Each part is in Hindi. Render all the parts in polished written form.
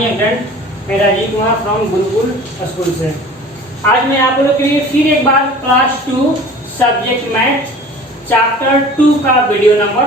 मॉर्निंग फ्रेंड, मैं राजीव कुमार फ्रॉम गुरुकुल स्कूल से। आज मैं आप लोगों के लिए फिर एक बार क्लास 2 सब्जेक्ट मैथ चैप्टर 2 का वीडियो नंबर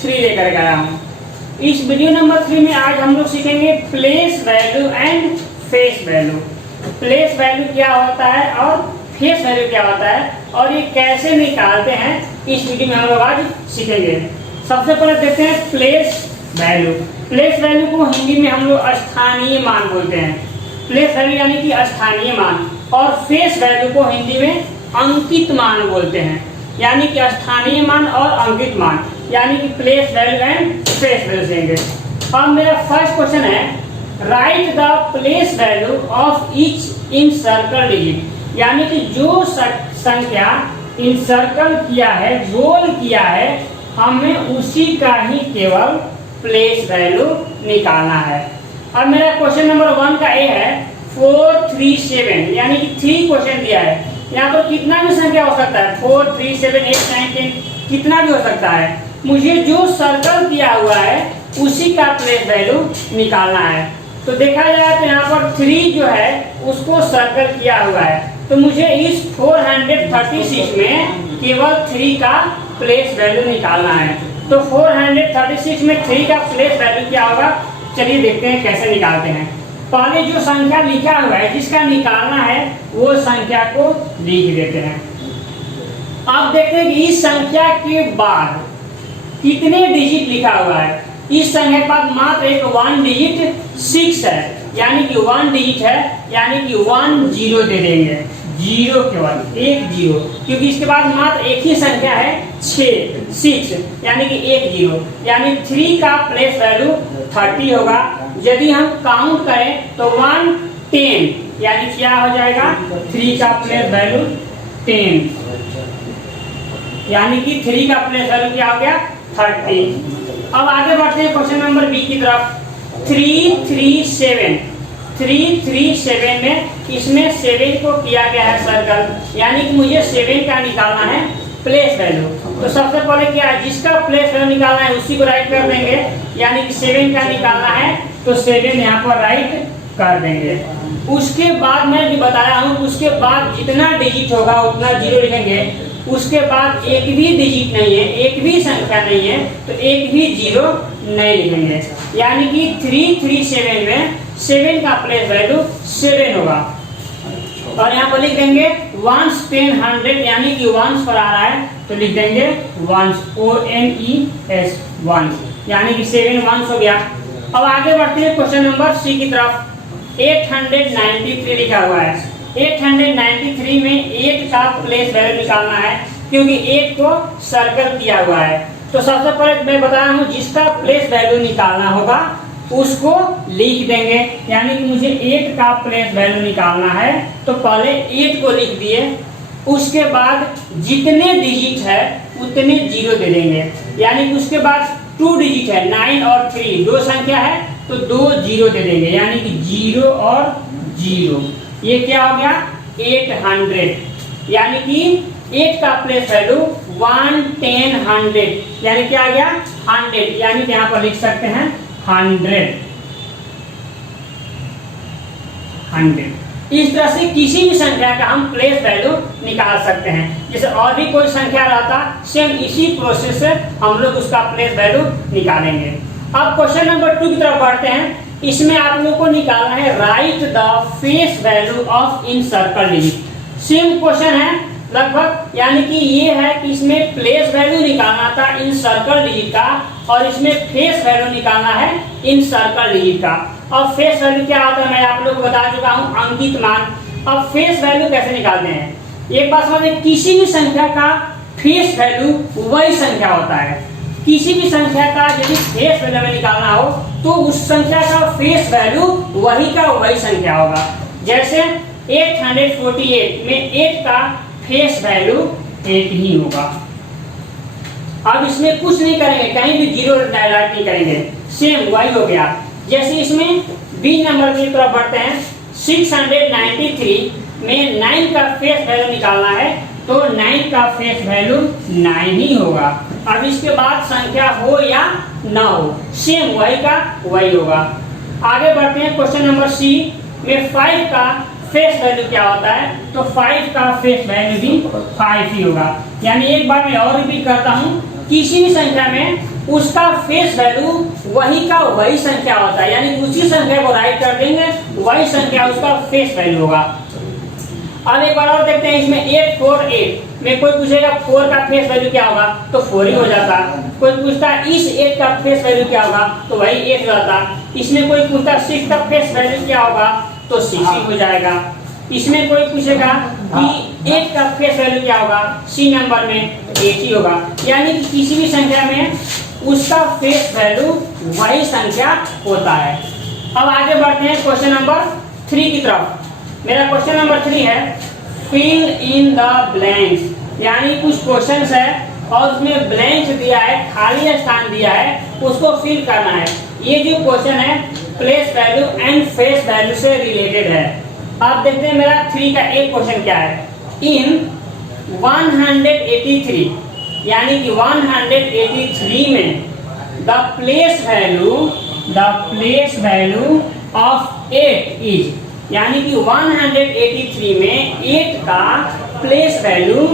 3 लेकर के आया हूँ। इस वीडियो नंबर 3 में आज हम लोग सीखेंगे place value and face value. Place value क्या होता है और फेस वैल्यू क्या होता है और ये कैसे निकालते हैं, इस वीडियो में हम लोग आज सीखेंगे। सबसे पहले देखते हैं प्लेस वैल्यू। प्लेस वैल्यू को हिंदी में हम लोग स्थानीय मान बोलते हैं। प्लेस वैल्यू यानी कि स्थानीय मान, और फेस वैल्यू को हिंदी में अंकित मान बोलते हैं, यानी कि स्थानीय मान और अंकित मान, यानी कि place value and face value देंगे। अब मेरा फर्स्ट क्वेश्चन है, write the place value of each in circle digit, यानी कि जो संख्या इन सर्कल किया है, गोल किया है, हमें उसी का ही केवल प्लेस वैल्यू निकालना है। अब मेरा क्वेश्चन नंबर 1 का ए है 4 3 7, यानी कि 3 क्वेश्चन दिया है। यहाँ पर कितना भी संख्या हो सकता है, 4 3 7 8 9 10, कितना भी हो सकता है। मुझे जो सर्कल किया हुआ है उसी का प्लेस वैल्यू निकालना है। तो देखा जाए तो यहाँ पर 3 जो है उसको सर्कल किया हुआ है, तो मुझे इस 436 में केवल 3 का प्लेस वैल्यू निकालना है। तो 436 में 3 का प्लेस वैल्यू क्या होगा, चलिए देखते हैं कैसे निकालते हैं। पहले जो संख्या लिखा हुआ है जिसका निकालना है वो संख्या को लिख देते हैं। अब देखते हैं कि इस संख्या के बाद कितने डिजिट लिखा हुआ है। इस संख्या के बाद मात्र एक 1 डिजिट 6 है, यानी कि 1 डिजिट है, यानी कि 1 0 दे देंगे, 0 केवल 1 0, क्योंकि इसके बाद मात्र एक ही संख्या है 6, यानी कि 1 0, यानी 3 का प्लेस वैल्यू 30 होगा। यदि हम काउंट करें तो 1 10, यानी क्या हो जाएगा, 3 का प्लेस वैल्यू 10, यानी कि 3 का प्लेस वैल्यू क्या हो गया 30। अब आगे बढ़ते हैं क्वेश्चन नंबर बी की तरफ। 3 3 7, 3 3 7 में इसमें 7 को किया गया है सर्कल, यानी कि मुझे 7 का निकालना है प्लेस वैल्यू। तो सबसे पहले क्या है, जिसका प्लेस वैल्यू निकालना है उसी को राइट कर देंगे, यानी कि 7 का निकालना है तो 7 यहाँ पर राइट कर देंगे। उसके बाद मैं भी बताया हूँ, उसके बाद जितना डिजिट होगा उतना 0 लिखेंगे। उसके बाद एक भी डिजिट नहीं है, एक भी संख्या नहीं है, तो एक भी 0 नहीं लिखेंगे, यानी कि 3 3 7 में 7 का प्लेस वैल्यू 7 होगा। और यहाँ पर लिख देंगे 1 10 100, यानी कि 1 पर आ रहा है तो लिख देंगे 1 ONES 1, यानी कि 7 1 हो गया। अब आगे बढ़ते हैं क्वेश्चन नंबर सी की तरफ। 893 लिखा हुआ है। 893 में 8 का प्लेस वैल्यू निकालना है, क्योंकि 8 को सर्कल किया हुआ है। तो सबसे पहले मैं बता रहा हूँ, जिसका प्लेस वैल्यू निकालना होगा उसको लिख देंगे, यानी कि मुझे 8 का प्लेस वैल्यू निकालना है तो पहले 8 को लिख दिए। उसके बाद जितने डिजिट है उतने 0 दे देंगे, यानी कि उसके बाद 2 डिजिट है, 9 और 3 दो संख्या है तो 2 0 दे देंगे, यानी कि 0 और 0। ये क्या हो गया 800, यानी कि 8 का प्लेस वैल्यू 1 10 100, यानी क्या आ गया 100, यानी कि यहाँ पर लिख सकते हैं 100। इस तरह से किसी भी संख्या का हम प्लेस वैल्यू निकाल सकते हैं। जैसे और भी कोई संख्या रहता, सेम इसी प्रोसेस से हम लोग उसका प्लेस वैल्यू निकालेंगे। अब क्वेश्चन नंबर 2 की तरफ बढ़ते हैं। इसमें आप लोगों को निकालना है write the face value of in circle digit. Same question है लगभग, यानी कि ये है कि इसमें प्लेस वैल्यू निकालना था इन सर्कल डिजिट का, और इसमें फेस वैल्यू निकालना है इन सर्कल डिजिट का। अब फेस वैल्यू क्या होता है मैं आप लोगों को बता चुका हूँ, अंकित मान। अब फेस वैल्यू कैसे निकालते हैं, एक बात समझिए, किसी भी संख्या का फेस वैल्यू वही संख्या होता है। किसी भी संख्या का यदि फेस वैल्यू में निकालना हो तो उस संख्या का फेस वैल्यू वही का वही संख्या होगा। जैसे 848 में 8 का फेस वैल्यू 8 ही होगा। अब इसमें कुछ नहीं करेंगे, कहीं भी 0 डायरेक्ट नहीं करेंगे, सेम वही हो गया। जैसे इसमें बी नंबर की तरफ बढ़ते हैं। 693 में 9 का फेस वैल्यू निकालना है तो 9 का फेस वैल्यू 9 ही होगा। अब इसके बाद संख्या हो या ना हो, सेम वही का वही होगा। आगे बढ़ते हैं क्वेश्चन नंबर सी में 5 का फेस वैल्यू क्या होता है। तो 5 का फेस वैल्यू भी 5 ही होगा। यानी एक बार मैं और रिपीट करता हूँ, किसी भी संख्या में उसका फेस वैल्यू वही का वही संख्या होता है, यानी उसी संख्या को राइट कर देंगे, वही संख्या उसका फेस वैल्यू होगा। अब एक बार और देखते हैं, इसमें 8 4 8 में कोई पूछेगा 4 का फेस वैल्यू क्या होगा, तो 4 ही हो जाता। कोई पूछता इस 8 का फेस वैल्यू क्या होगा, तो वही 8 रहता। इसमें कोई पूछता 6 का फेस वैल्यू क्या होगा, तो 6 ही हो जाएगा। इसमें कोई पूछेगा कि 8 का फेस वैल्यू क्या होगा, सी नंबर में 8 ही होगा। यानी कि किसी भी संख्या में उसका फेस वैल्यू वही संख्या होता है। अब आगे बढ़ते हैं क्वेश्चन नंबर 3 की तरफ। मेरा क्वेश्चन नंबर 3 है फिल इन द ब्लैंक्स, यानी कुछ क्वेश्चंस है और उसमें ब्लैंक्स दिया है, खाली स्थान दिया है, उसको फिल करना है। ये जो क्वेश्चन है place value and face value से रिलेटेड है। आप देखते हैं मेरा 3 का एक क्वेश्चन क्या है, इन 183 यानी कि 183 में the place value of 8 is, यानी कि 183 में 8 का प्लेस वैल्यू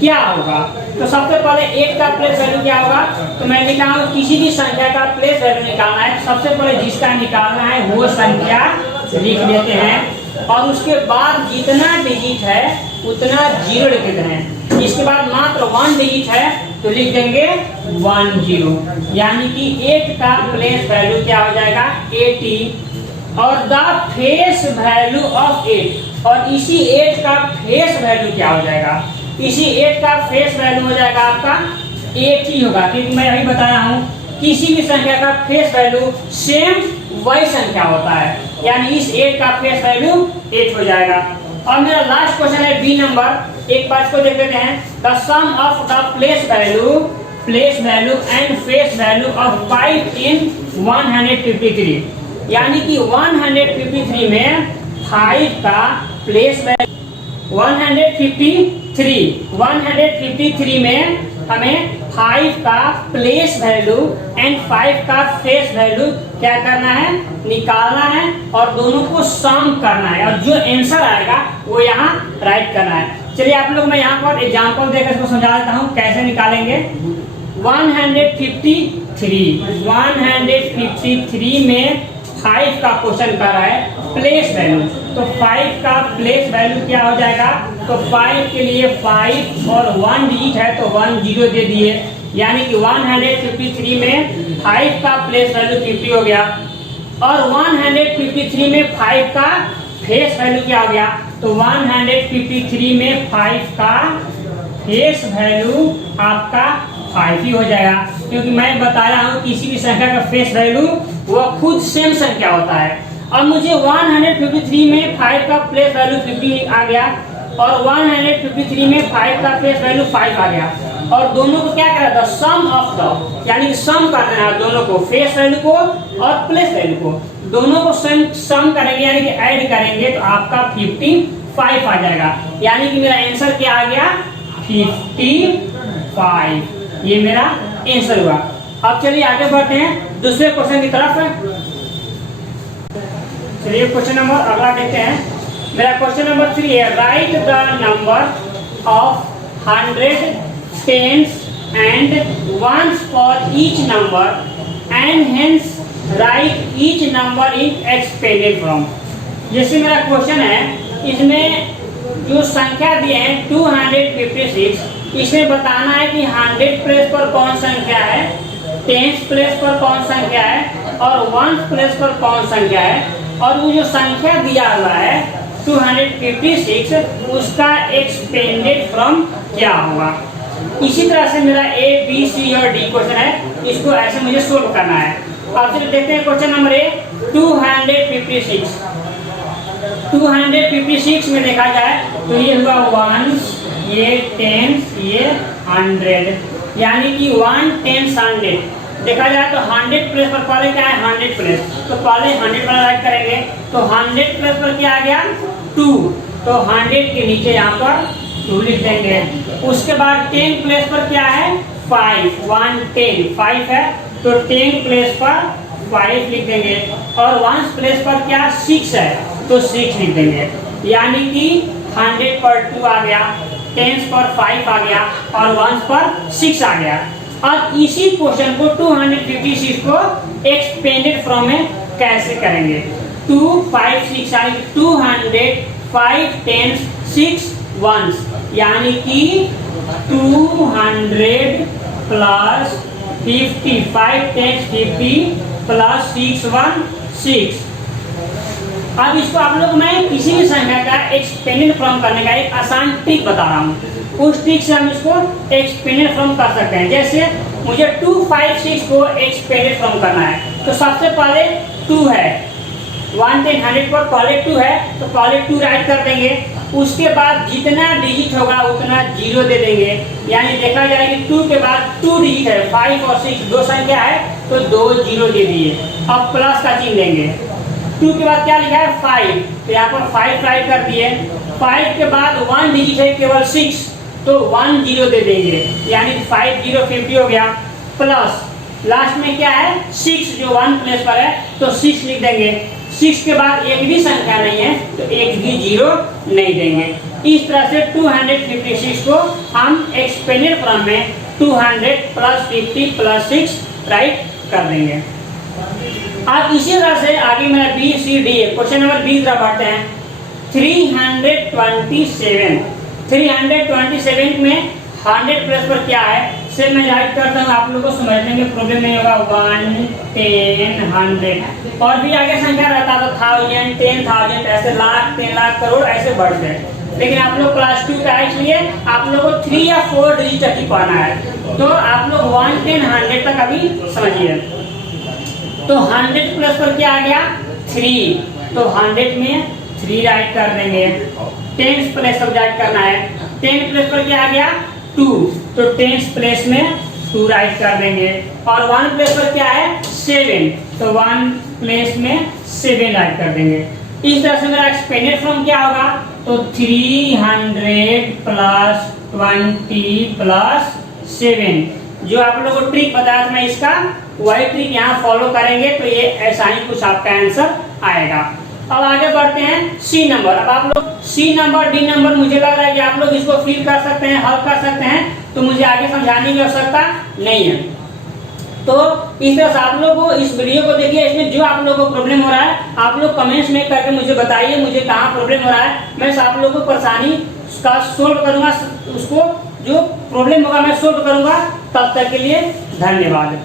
क्या होगा। तो सबसे पहले 8 का प्लेस वैल्यू क्या होगा, तो मैं लिखा हूं किसी भी संख्या का प्लेस वैल्यू निकालना है। सबसे पहले जिसका निकालना है वो संख्या लिख लेते हैं और उसके बाद जितना डिजिट है उतना 0 लिख देते हैं। इसके बाद मात्र 1 डिजिट है तो लिख देंगे 10, यानी कि 8 का प्लेस वैल्यू क्या हो जाएगा 80 और द फेस वैल्यू ऑफ 8, और इसी 8 का फेस वैल्यू क्या हो जाएगा, इसी 8 का फेस वैल्यू हो जाएगा आपका 8 ही होगा। क्योंकि मैं यही बताया हूँ किसी भी संख्या का फेस वैल्यू सेम वही संख्या होता है, यानी इस 8 का फेस वैल्यू 8 हो जाएगा। और मेरा लास्ट क्वेश्चन है बी नंबर, एक बार इसको देख लेते हैं। The sum of the place value and face value of 5 in 153, यानी कि 153 में 5 का प्लेस वैल्यू 153 में हमें 5 का प्लेस वैल्यू एंड 5 का फेस वैल्यू क्या करना है, निकालना है और दोनों को सम करना है और जो आंसर आएगा वो यहाँ राइट करना है। चलिए आप लोग मैं यहाँ पर एग्जांपल देकर इसको समझा देता हूँ कैसे निकालेंगे। 153 में 5 का क्वेश्चन कर रहा है प्लेस वैल्यू, तो 5 का प्लेस वैल्यू क्या हो जाएगा, तो 5 के लिए 5 और 1 डिजिट है तो 1 0 दे दिए, यानी कि 153 में 5 का प्लेस वैल्यू 50 हो गया और 153 में 5 का फेस वैल्यू क्या हो गया, तो 153 में 5 का फेस वैल्यू आपका 5 ही हो जाएगा। क्योंकि मैं बताया हूँ किसी भी संख्या का फेस वैल्यू वो खुद सेम संख्या होता है। अब मुझे 153 में 5 का प्लेस वैल्यू 50 आ गया और 153 में 5 का फेस वैल्यू 5 आ गया और दोनों को क्या करा, द सम ऑफ द, यानी सम कर देना है दोनों को, फेस वैल्यू को और प्लेस वैल्यू को, दोनों को सम करेंगे यानी कि ऐड करेंगे तो आपका 55 आ जाएगा। यानी कि मेरा आंसर क्या आ गया 55, ये मेरा आंसर हुआ। अब चलिए आगे बढ़ते हैं दूसरे क्वेश्चन की तरफ। चलिए क्वेश्चन नंबर अगला देखते हैं। मेरा क्वेश्चन नंबर 3 है write the number of 100 tens and ones for each number and hence write each number in expanded form. जैसे मेरा क्वेश्चन है, इसमें जो संख्या दिए हैं 256, इसमें बताना है कि 100 प्लेस पर कौन संख्या है, 10 प्लेस पर कौन संख्या है और 1 प्लेस पर कौन संख्या है, और वो जो संख्या दिया हुआ है 256 उसका एक्सपेंडेड फ्रॉम क्या होगा। इसी तरह से मेरा A, B, C और D क्वेश्चन है, इसको ऐसे मुझे सोल्व करना है। अब चलिए देखते हैं क्वेश्चन नंबर A 256 में देखा जाए तो ये हुआ 1, ये 10, ये 100, यानी कि 1 10 100 देखा जाए तो 100 प्लेस पर पहले क्या है 100 प्लेस, तो पहले 100 पर राइट करेंगे तो 100 प्लेस पर क्या आ गया 2, तो 100 के नीचे यहाँ पर 2 लिख देंगे। उसके बाद 10 प्लेस पर क्या है 5, 1 10 5 है तो 10 प्लेस पर 5 लिख देंगे और वंस प्लेस पर क्या 6 है तो 6 लिख देंगे, यानी कि 100 पर 2 आ गया, टेंस पर 5 आ गया और वंस पर 6 आ गया। और इसी क्वेश्चन को 256 को एक्सपेंडेड फ्रॉम में कैसे करेंगे? 2 5 6 यानी 200 5 टेंस 6 वंस, यानी कि 200 प्लस 50 5 टेंस 50 प्लस 6 1 6। अब इसको आप लोग मैं किसी भी संख्या का एक्सपेंडेड फ्रॉम करने का एक आसान ट्रिक बता रहा हूँ। उस ट्रिक से हम इसको एक्सपेंडेड फ्रॉम कर सकते हैं। जैसे मुझे 256 को एक्सपेंडेड फ्रॉम करना है तो सबसे पहले 2 है, 1 10 100 पर पहले 2 है तो पहले 2 राइट कर देंगे। उसके बाद जितना डिजिट होगा उतना 0 दे देंगे, यानी देखा जाए कि 2 के बाद 2 डिजिट है, 5 और 6 दो संख्या है तो 2 0 दे दिए। अब प्लस का चिन्ह देंगे। 2 के बाद क्या लिखा है 5 तो यहाँ पर 5 राइट कर दिए। 5 के बाद 1 डिजिट है केवल 6 तो 1 0 दे देंगे, यानी 5 0 50 हो गया। प्लस लास्ट में क्या है 6 जो 1 प्लेस पर है तो 6 लिख देंगे। 6 के बाद एक भी संख्या नहीं है तो एक भी 0 नहीं देंगे। इस तरह से 256 को हम एक्सपेंडेड फ्रॉम में 200 प्लस 50 प्लस 6 राइट कर देंगे। अब इसी तरह से आगे मेरा B C D question number 20 तरफ बढ़ते हैं। 327 में 100 प्लस पर क्या है से मैं राइट करता हूँ, आप लोगों को समझने में प्रॉब्लम नहीं होगा। 1 10 100 और भी आगे संख्या रहता तो 1000 10,000 ऐसे लाख 10 लाख करोड़ ऐसे बढ़ते हैं, लेकिन आप लोग क्लास 2 का है इसलिए आप लोगों को 3 या 4 डिजिट तक ही पढ़ना है। तो आप लोग 1 10 100 तक अभी समझिए। तो 100 प्लस पर क्या आ गया 3 तो 100 में 3 राइट कर देंगे। 10 प्लस पर राइट करना है। 10 प्लस पर क्या आ गया 2 तो 10 प्लेस में 2 राइट कर देंगे। और 1 प्लेस पर क्या है 7 तो 1 प्लेस में 7 राइट कर देंगे। इस तरह से मेरा एक्सपेंडेड फ्रॉम क्या होगा तो 300 प्लस 20 प्लस 7। जो आप लोगों को ट्रिक बताया था मैं इसका वही ट्रिक यहाँ फॉलो करेंगे तो ये ऐसा ही कुछ आपका आंसर आएगा। अब आगे बढ़ते हैं सी नंबर। अब आप लोग सी नंबर डी नंबर मुझे लग रहा है कि आप लोग इसको फिल कर सकते हैं, हल कर सकते हैं, तो मुझे आगे समझाने की आवश्यकता नहीं है। तो इस तरह से आप लोग को इस वीडियो को देखिए, इसमें जो आप लोगों को प्रॉब्लम हो रहा है आप लोग कमेंट्स में करके मुझे बताइए मुझे कहाँ प्रॉब्लम हो रहा है। मैं आप लोगों को परेशानी का सोल्व करूंगा, उसको जो प्रॉब्लम होगा मैं सोल्व करूंगा। तब तक के लिए धन्यवाद।